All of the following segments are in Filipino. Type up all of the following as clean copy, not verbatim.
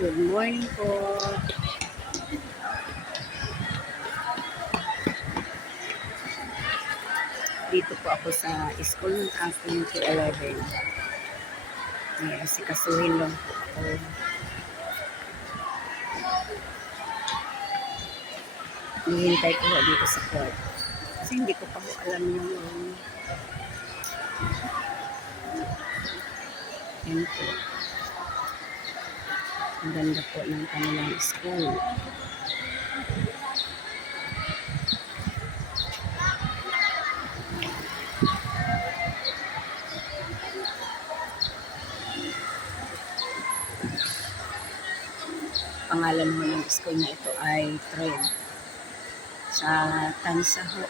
Good morning po. Dito po ako sa school ng aking K11. May asikasuhin lang po ako. Hihintay ko dito sa court. Kasi hindi ko pa po alam yung yan po. Ang ganda po ng kanilang school. Pangalan mo ng school na ito ay Trend sa Tansaho.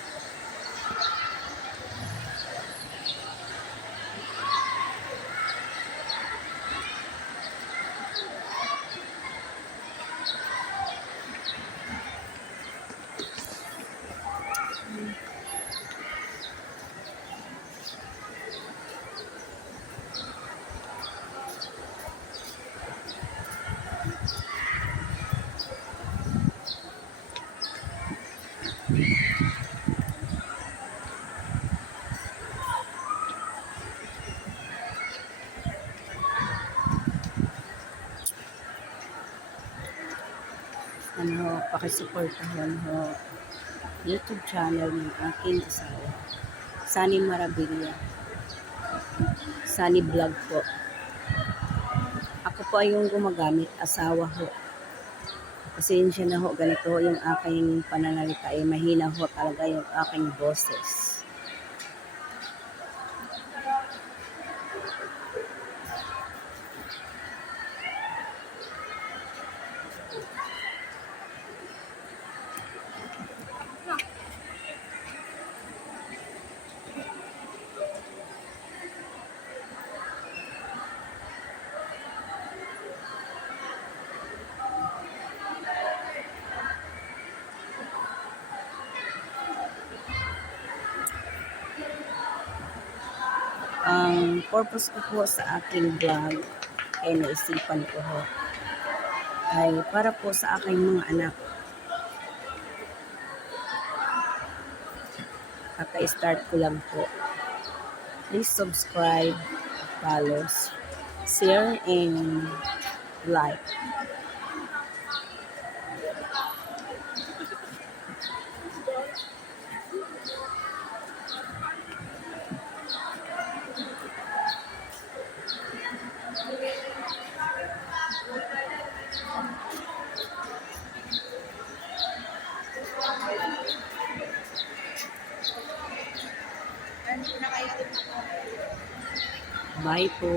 Pakisuportahan ho YouTube channel ng aking asawa, Sunny Marabilia, Sunny Vlog po. Ako po ay yung gumagamit, asawa ho. Pasensya na ho, ganito ho yung aking pananalita, ay mahina ho talaga yung aking boses. Ang purpose ko po sa aking vlog ay naisipan ko ho ay para po sa aking mga anak. Kaka-start ko lang po. Please subscribe, follow, share, and like. Bye po.